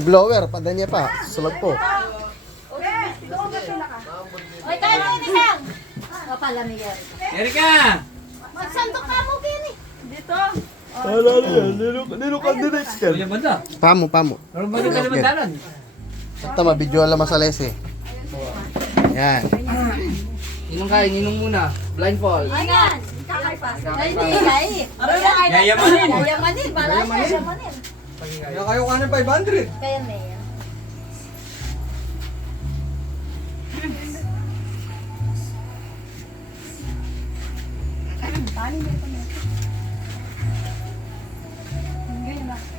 Blower, padanya pa. Sulog po. Oy, tayo mo ni Kang. O pala ni Yeri. Erika! Magsandok ka mo, Kenny. Dito. Wala yan. Nilukan din next yan. Kuya banda. Pamo. Meron ba yung kalimantaran? Ito, mabidyo alam masales eh. Yan. Inom muna. Blindfold. Ayan. Kakay pa. Ay, hindi, kay. Yayamanin. Yayamanin. Bala siya, yayamanin. Kaya kayo ka ng 500. Kaya na yan.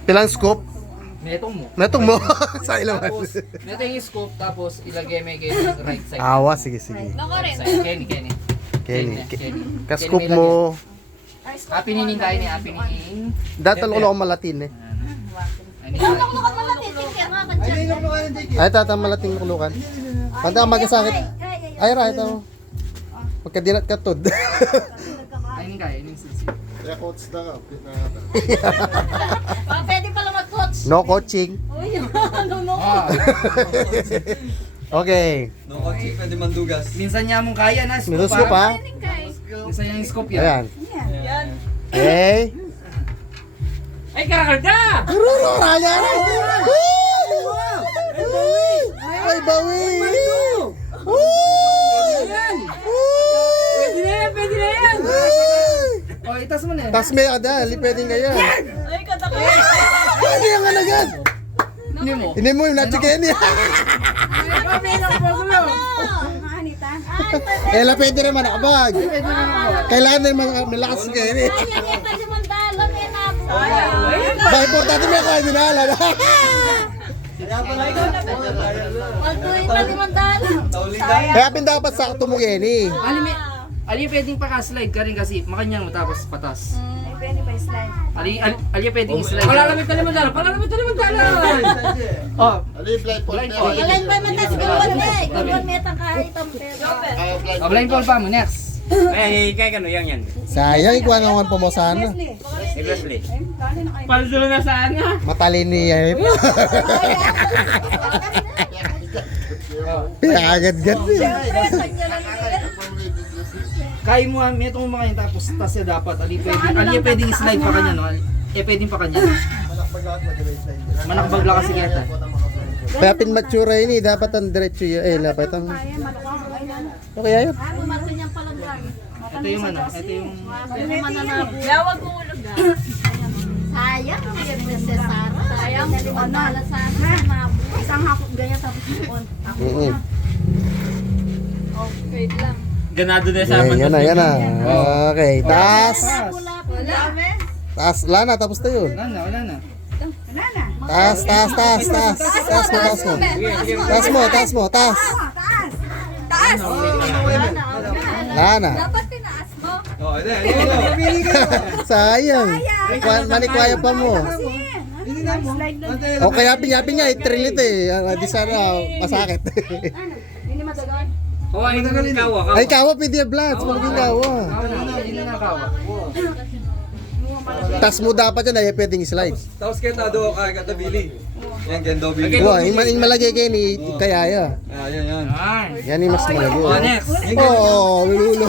Pilang scoop? Metong mo. Metong mo. Sa ilaw. Tapos, neto yung scoop, tapos ilagay mo yung right side. Awa, sige. Right side. Kenny. Kenny. Kenny. Kascoop mo. Happy nining tayo ni Happy nining. Datal ulo ko malatin eh. Ikaw na kung malatin, kaya nga ka dyan. Ay, tata malating kulukan. Pagka magasakit. Ay, right ako. Pagkadilat ka tod. Ining kaya, ining sisi. Kaya coach na ka. Pwede pala mag-coach. No coaching. Uy, ano. Okay. No coaching, pwede mandugas. Minsan niya mong kaya na, scoop Minus ko pa. Minsan niya yung scoop yan. Ayan. Okay. Ay, karakarda! Raya na! Ay, bawi! Pwede na yan! O, itas mo na. Tas may ada, li pwedeng kaya. Ay, kataka. Pwede yung agad. Hindi mo. Hindi mo yung nachikin niya. Eh, la pwede naman nakabag. Kailangan din malakas kayo. Ay, yan pa si Mandalo, may nabo. Ba, importante may kaya dinala. Magtuin pa si Mandalo. Kaya pin dapat sakto mo Kenny. Ali pwedeng pa-slide ka rin kasi makanyang mo tapos patas. Pwede pa slide. Ali pwedeng slide. Palalamit ka naman dala. Oh, blindfold. Alay pa man tas gawon eh. Gawon metang kahit ang pero. Oh, blindfold pa mo next. Eh, kaya kano yang yan? Sayang, ikuha naman po mo sana. Si Wesley. Paldo na saan nga? Matalin niya. Agad-gad eh. Kaya mo metong mo kanya tapos tas niya dapat. Ali pwedeng slide pa kanya no. Pwedeng pa kanya. Manakbag lang kasi kita. Kaya pin mature ini dapat ang diretso yun. Eh, dapat ang... Okay, ayun. Kumato niyang palanggang. Ito yung ano, ito yung Mananabo. Lawag mo ulog na. Sayang, hindi si Sara. Sayang, Mandala sana. Nabo. Isang hakot ganyan tapos yun. Okay lang. Ganado na sa Yan na. Okay, taas. Wala. Taas, wala na, tapos na yun. wala na. Taas mo. Taas mo. Wala na. Dapat tinaas mo. Oh, hindi. Sayang. Manikwaya pa mo. O kaya pinyapin niya, itrilit eh. Di sana masakit. Hindi madagal. Oh, ay kawa. Ay, kawa, pwede blood. Magiging kawa. Hindi na nakawa. Tas mo dapat yan, ay pwedeng slide. Tapos kaya tado ka katabili. Yan, kendo bili. Wow, yung malagay kayo ni Kayaya. Yan. Yan yung mas malagay. Oh, next. Oh, lululo.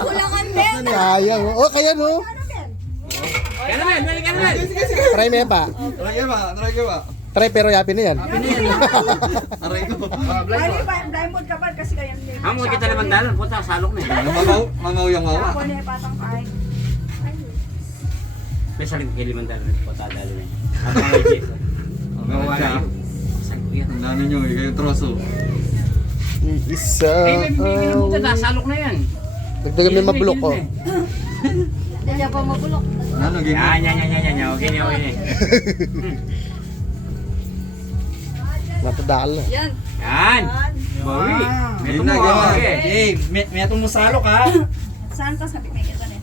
Kulangan din. Sayang. Oh, kaya no. Kaya naman. Try mo yan pa. Try ka ba? Try pero yapin na yan. Aray ko. Blindfold ka pa kasi kaya hindi. Amo kita naman dalan. Punta salok na. Mamaw yung awa. Ako na patang kain. Besaling ko kiliman dalan. Punta dalan na. Ang mga Jason. Meron siya. Saan ko yan? Ang dami nyo, kayo troso. Isa. May punta salok na yan. Dagdagan may mabulok oh. Hindi niya pa mabulok. Ano, game? Yan. Okay. Matadal. Yan. Yan. Bawi. May Game na, game na. Okay, may atong musalok ha. Saan ka sabi may kita na?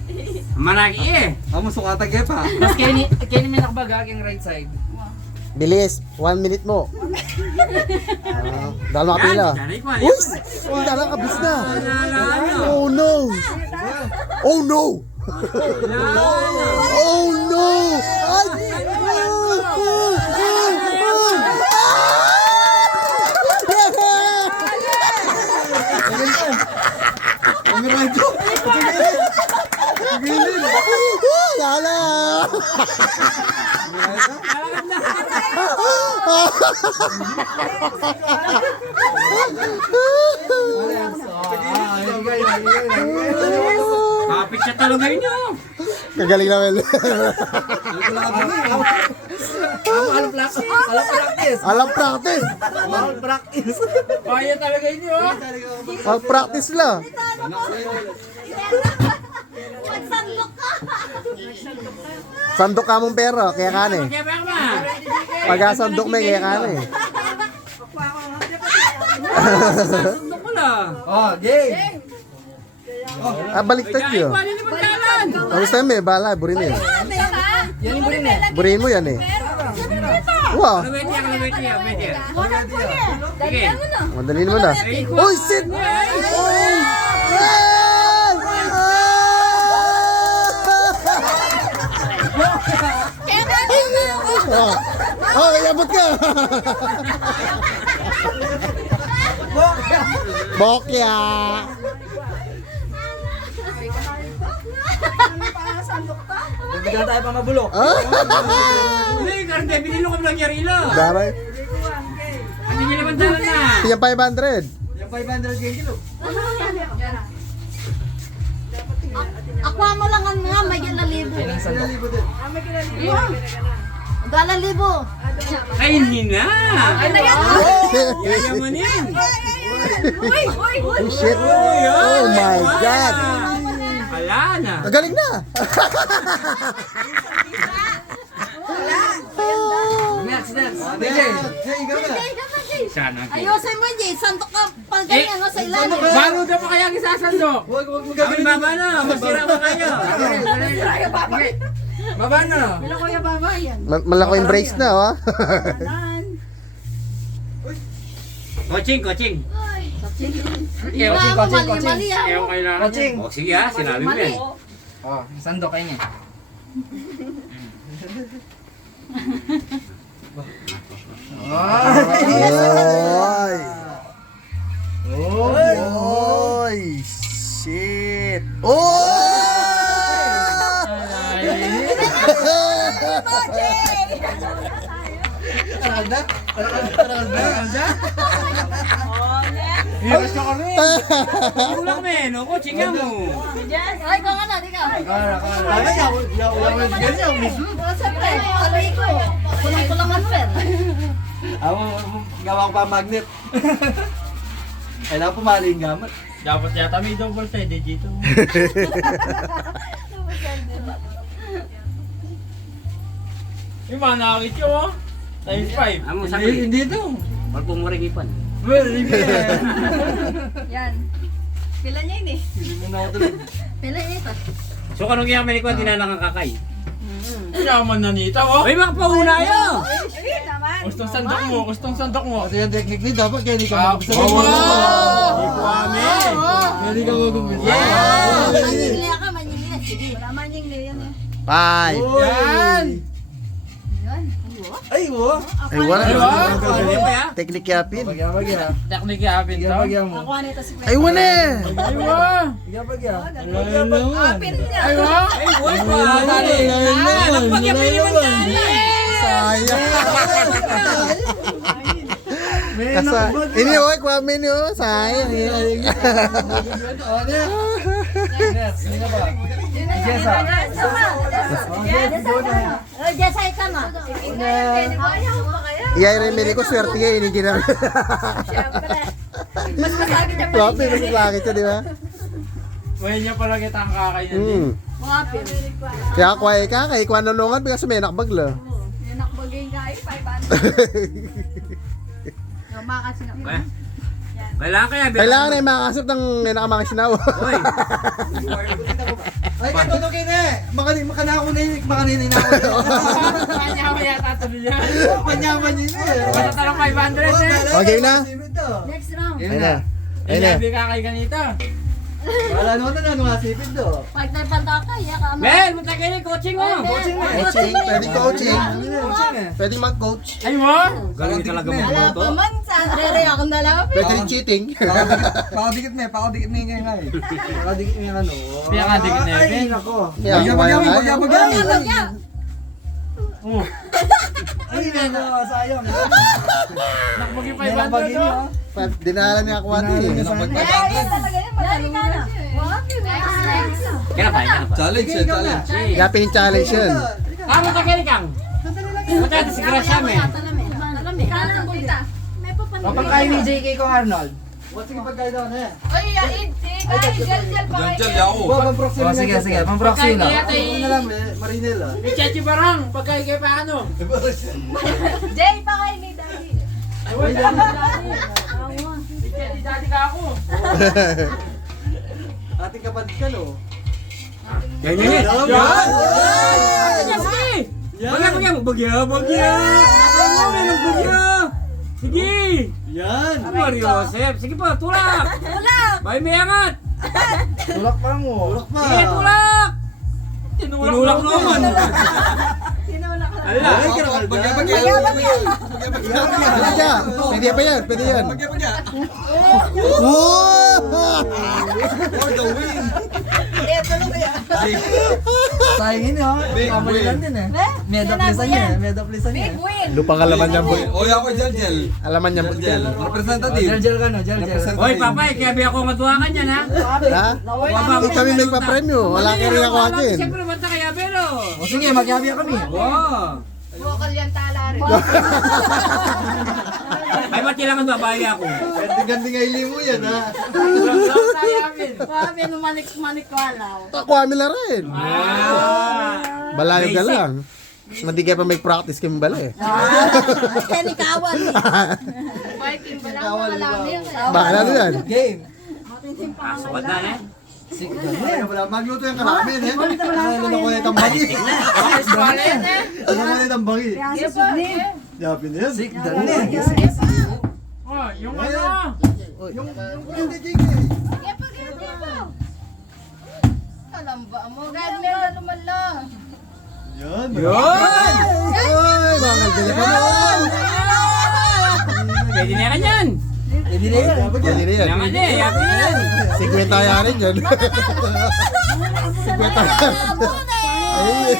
Managi eh. Amo, sukatag kayo pa. Mas Kenny may nakabag yung right side. Bilis, 1 minute mo. Dahil makapila. Uy! Dahil kabis na. Oh no! Oh no! Oh no! Ay! Kapit siya talaga yun. Kagaling naman. Alam practice. Alam practice. Alam practice. Kaya talaga yun. Mag practice lang. Magsandok ka. Sandok ka mong pera, kaya ka na eh. Kaya ba ba? Pag-asandok may kaya ka na eh. Sandok ko lang. Oh, game. Ah, baliktad yun. Paano naman dalan? Tapos tayo may bala, burin eh. Yan yung burin eh. Burin mo yan eh. Wow, Wait yan. Dali mo na. madali naman ah. Uy, shit! Oh, abot ka! Bokya! Bigyan tayo pang mabulok. Hindi, karante, binilo kami lang yarilo. Daray. Hindi niya naman dalan na. Tingnan 500. Yung 500 kilo. Aqua mo lang ang nga, may 1,000. Sinalibo din. Libo. Ay, hindi na. Ay, na yan. Yayaman yan. Oh shit! Oh my God! Wala na. Ang galing na! Next. DJ. Hey, ikaw na. Sana. Ayusin mo, Jay. Santok ka pag ganyan, no, sa ilalim. Bago daw pa kaya isasandok. Huwag mo Kami gagawin. baba na. Masira ba kayo? Baba na. Kuya Baba yan. Malaki yung brace na, ha? Coaching. Wala mo, mali-mali ah. Ewan kailangan Coaching. niya. O sige ha, sinabi mo Mali. yan. Oh, sandok kayo niya. Oy! Oy! Oy! Shit! Oh! Hiwas ka kami. Tulak men, o coaching nga mo. Ay, kung ano, di ka. Siyempre, alay ko. Kulang-kulang ang pen. Ako, gawa ko pa magnet. Kailangan pumali yung gamit. Dapat yata may double sided dito. Yung mga nakakit yun oh. Times 5. Amo sa Hindi to. Wal po mo rin ipan. Well, hindi. Yan. Pila niya yun eh. Hindi mo na ako tuloy. Pila niya ito. So kanong kaya may kuha tinalang ang kakay? Yaman na nita oh. May mga pauna yun. Ay, naman. Gustong sandok mo. Kasi yung technique ni dapat kaya hindi ka mag-umpisa. Ikuame. Kaya hindi ka mag-umpisa. Maningli ka, maningli. Sige. Wala man yung ngayon eh. 5! Yan! Yan. Ay, wo! Ay, wala. Ano ba ya? Technique yapin. Bagya. Technique yapin to. Bagya mo. Nakuha nito si Kuya. Ay, wala eh! Bagya. Apin niya. Ay, wala pa. Dali. Nagpagyan mo naman dali. Sayang! Kasa, ini oy, kwame ni oh, sayang. Next, hindi na ba? Jessa. Jessa, ikaw na. Iya, remili ko swerte nga, hindi na. Mas masagi niya pa. Kwame, mas bakit siya, di ba? Ngayon niya pala kita ang kakain Hmm. Wapin. Kaya kway ka, kay kwan nulungan, bigla sumenak bagla. Yan nakbagay nga eh, 500. Makas nga. Kailangan kaya. Kailangan na yung makakasap ng nakamakasinaw. Hoy. Ay, kaya todo kayo na eh. Makanako na yun. Makaninin ako. Kanya mo yata tuloy yan. Manyaman yun eh. Basta talong 500 eh. Okay na? Next round. Ayun na. Ayun na. Hindi kakay ganito. Wala naman na nasipid do. Pag nagpantaka, ya ka. Men, munta kayo ni coaching mo. Coaching na. Coaching, pwedeng coaching. Coaching eh. Pwedeng mag-coach. Ay mo? Galing talaga Wala pa man sa rere akong nalapit. Pwede rin cheating. Pakadikit mo yung kaya nga eh. Pakadikit mo yung ano. Pakadikit na yun. Ay, nako. Yeah, Bagya. Ay, nako, sayang. Nakbagi Meron ba gini, oh? Dinala niya ako ano eh. Dali ka na. Next. Kaya pa, kaya pa. Challenge yan, challenge. Yapin yung challenge yun. Ano ka kang? Matata si Grasya me. Kanan bulita. Papakain ni JK ko, Arnold. Oy, yaid. Gel pa Diyan, kayo. yako. Oh, sige, sige. Pang-proxy na. Chachi barang, pagkain kayo pa ano? Jay pa kayo ni Daddy. Daddy ka ako. Ating kapatid ka no? Yan, yan, yan. Yan! Sige! Bagya, bagya. Bagya, bagya. Bagya. Sige! Yan! Mario Joseph. Sige po, tulak! Tulak. Bay, may angat! Tulak pa mo. Tulak pa! Sige, tulak! Tinulak naman. Tinulak ka. Ala! Bagya! Pwede pa yan, pwede yan. For the win. Sayang yun, oh. Big Kamali win. lang din eh. Medaplisan niya, medaplisan niya. Big win. Lupang alaman niya, boy. Oy, ako Jel. Alaman niya, boy. Jel. Representative. Jel ka no, Jel. Hoy, papay, kaya ba ako matuwakan yan, ha? Ha? Hindi kami may pa-premyo. Wala ka rin ako akin. Siyempre, banta kaya, pero. O sige, magyabi kami. Oo. Bukal yan tala rin. Ay, ba't kailangan babae ako? Gandi nga ili mo yan, ha? Grabe, numanik-manik ko alaw. Ako kami na rin. Balayo ka lang. Hindi kaya pa may practice kami bala eh. Tenikawan eh. Fighting pa lang mga lami. Bahala na yan. Game. Sukat na, eh. Magluto yung karamin eh. Ano ko na itang bangi? Ano ko na itang bangi? Yapin na yan. Sick, dali. Oh, yung ano? Yung Kalamba mo. Kahit meron naman lang. Yan. Yun! Ay, mga galing ka na. Pwede na yan yan. Hindi na yan. Pwede na yan. Yaman eh, yaman yan. 50 yarin yan. 50 yarin. Ay.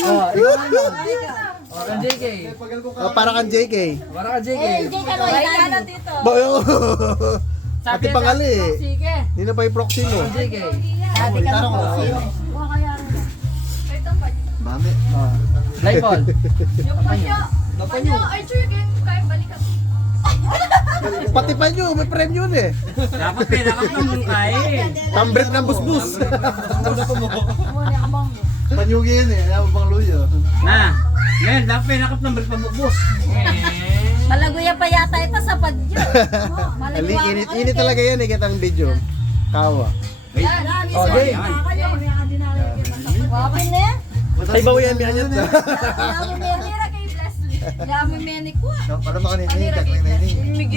Oh, ikaw ano? Oh, kang JK. Oh, para kang JK. Para kang JK. Kanan dito. Boyo. Ati pangali. Sige. Hindi na pa yung proxy mo. Kang JK. Dati ka na. Mami. Live ball. Yung panyo. Panyo, ay chicken. Kaya balikan. Pati pa nyo, may premyo yun eh. Dapat pinakap ng mungkay. Tambret ng busbus. Muna ka bang. Panyugi yun eh. Ayaw pang luyo. Na, ngayon, dapat pinakap ng pambukbus. Malaguya pa yata ito sa padyo. Ali, init talaga yan eh. Kitang video. Kawa. Oh, game. Wapin na yan. Ay, bawi yan. Bihan yan. Manira kay Leslie. Yami menik ko. Para makanin yung teknik na yun.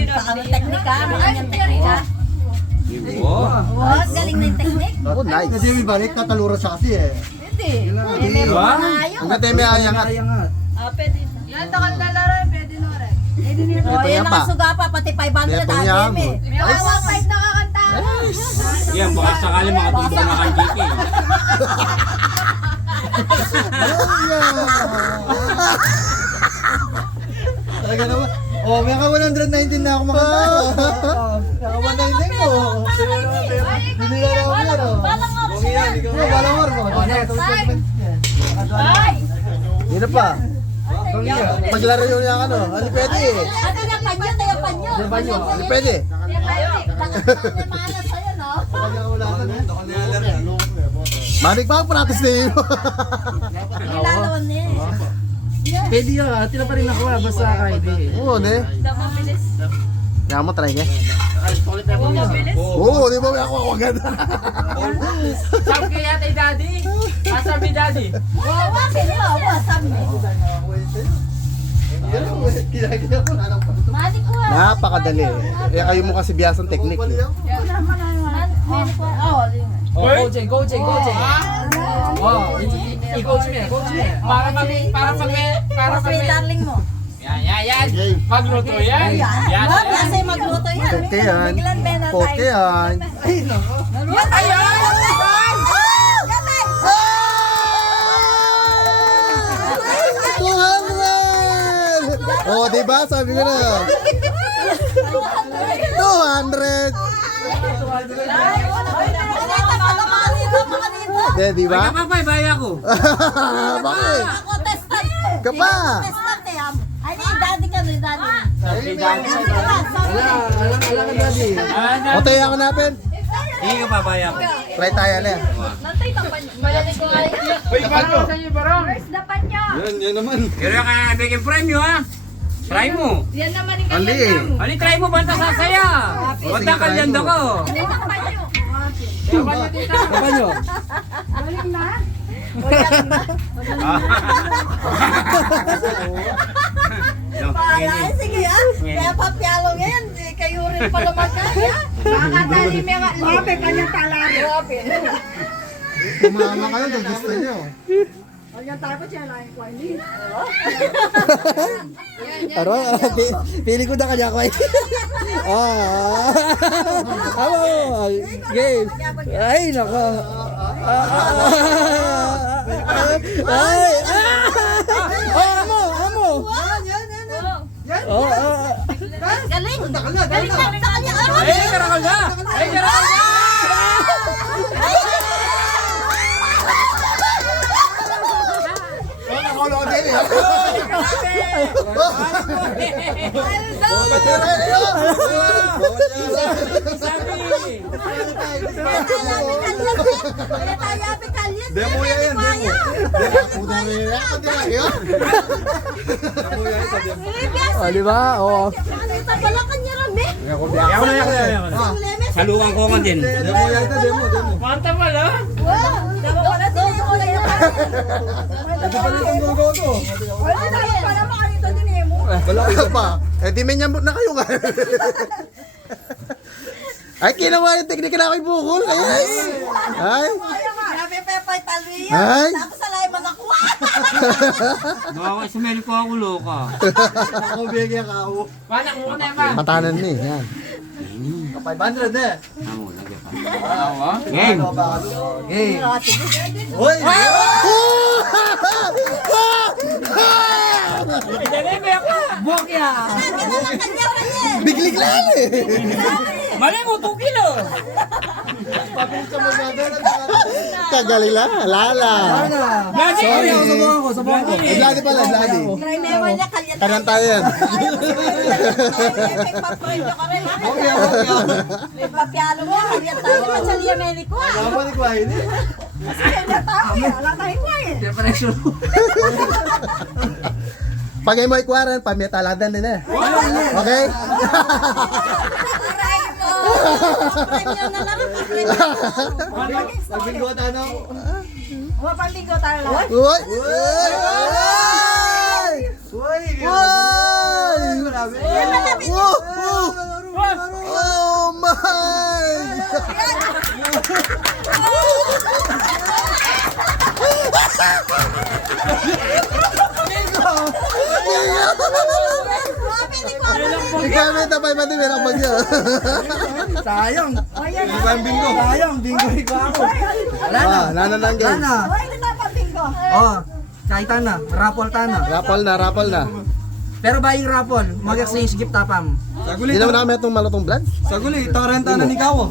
Ang teknika, ang teknika. Oh, galing na yung teknik. Oh, nice. Kasi may balik, tatalura siya kasi eh. Hindi. May mga ayaw. Ang ganda may ayangat. Pwede. Yan, takal na laro, pwede na rin. Ito Oh, yan yan pa. nakasuga pa, pati 500 Kaya pang ATM yaman. eh. May awa 5 nakakanta. Yan, baka sakali makatulog na kang JK. Talaga naman. Oh, may ka 119 na ako makanta. Naka 119 ko. Hindi na ako pero. Balang nga siya yan. Balang war mo. Ay! Hindi na pa. Maglaro yun yung ano. Hindi pwede eh. Ate niya panyo, tayo panyo. Hindi pwede. Malas sa'yo, no? Manik pa, practice na yun. Ilalawin niya eh. Pwede yun. Tila pa rin ako basta kahit eh. Oo, ne. Mabilis. Kaya mo, try ka. Mabilis. Oo, di ba may ako agad. Sabi kay yata daddy. Masabi daddy. Wawa, pinawa, sabi mo. Mani ko ah. Napakadali. Eh, kayo mo kasi biyasang technique. Eh. Mani ko ah. Oh, coaching. Oh, i-coach mo yan. Para sweet darling mo. Yan. Magluto yan. Yan. Wag, kasi magluto yan. Poke yan. Biglan ba na tayo? Poke yan. Yan tayo! Yan tayo! Oh, di ba? Sabi ko na. 200. Di ba? Ay, kapapay, baya ko. Bakit? Ako testan. Ka pa. Testan eh. Ay, daddy ka no, daddy. Alam ka daddy. O, tayo ako napin. Hindi ka pa, baya ko. Try tayo na. Nantay tampan niyo. Malalit ko nga yan. Yan naman. Pero ka bigyan prime ha. Try mo. Yan naman yung Ali. Ali, try mo banta sa saya. Huwag na kalyando ko. Nantay tampan niyo. Kapag nyo. Ay, sige ah. Kaya papyalo ngayon. Di kayo rin pala magkaya. Makakatali may lape kanya talari. Kumama kayo kung gusto nyo. Taro, pili ko na kanya ko ay. Game. Ay, nako. Ay, amo. Galing. Galing na sa kanya. Ay, karakal na. Ay, karakal na. Nakulong din eh. Sabi. Demo yan, demo. Puta na yun. Demo yan sa demo. Oh, di ba? Oo. Yaw na. Salukan ko man din. Demo yan, demo. Manta pala. Ito pala itong lugaw to. Wala isa pa. Eh di may nyambot na kayo nga. Ay, kinawa yung teknika na ako'y bukol. Ay. Ay. Tapos alay mo nakuha. Baka sumeli ko ako loka. Ako bigyan ka ako. Paano ko na ba? Matanan ni. Yan. 500 eh. Amo, lagi pa. Game. Game. Hoy! Bokya. Biglig lang eh. Mali mo, 2 kilo. Kagaling lang. Lala. Lagi. Sorry, subukan ko. Eh, Vladi pala, Vladi. Try mo naman niya kalyan. Kanan tayo yan. May papyalo niya. Kalyan tayo naman sa Liya Melico ah. Tama ni Kwain eh. Depression. Pag ay mo ikwaran, pamiataladan din eh. Okay? Aray mo. Premium na lang. Pagbinggo tayo. Mapambinggo tayo lang. Uy! Uy! Grabe! Oh my! Ikaw may tapay pati meron pag yun. Sayang. Hindi ba yung bingo? Sayang, bingo ako. Wala na. Nananang game. Tana. Hoy, ito na pambinggo. Oh, kahit tana. Raffle tana. Rapol na. Pero buying raffle, mag-exchange gift tapam. Saguli, Hindi naman namin itong malutong vlog. saguli. Torrenta na ni Kawo.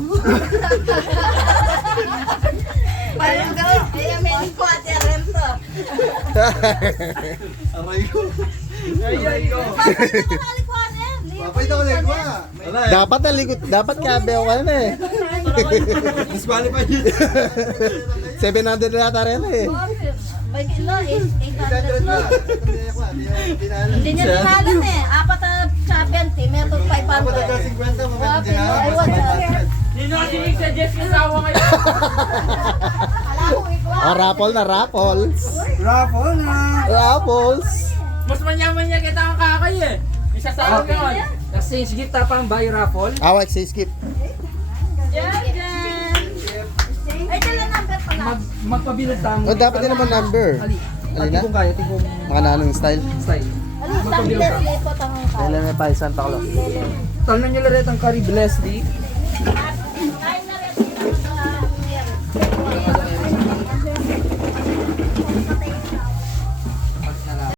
Pambinggo. Liya Melico at Rento. Aray ko. Papay ito ko na ikuha. Dapat nalikot, dapat kabeo ka na eh. Disqualified yun. 700 na yata rin eh. May kilo, 800 no. Hindi niya tinalan eh. Apat na 70, meron 500. 50 mo Ay, wala. Sino ang suggest ka sa awa ngayon? Oh, rapol na rapol. Raffle na. Rapols. Mas manyaman niya kita ang kakay eh. Isa sa akin yun. Exchange gift tapam, buy raffle. Awak say skip. Ay, dala number pala. Magpabilad tamo. Oh, dapat din naman number. Ali. Ali na? Kung kaya, tingkong Mga nanong style. style. Ano, tambiler ulit po tanong ka. Kailan may pa Santa Claus. Tanan nyo laret ang curry blessed di.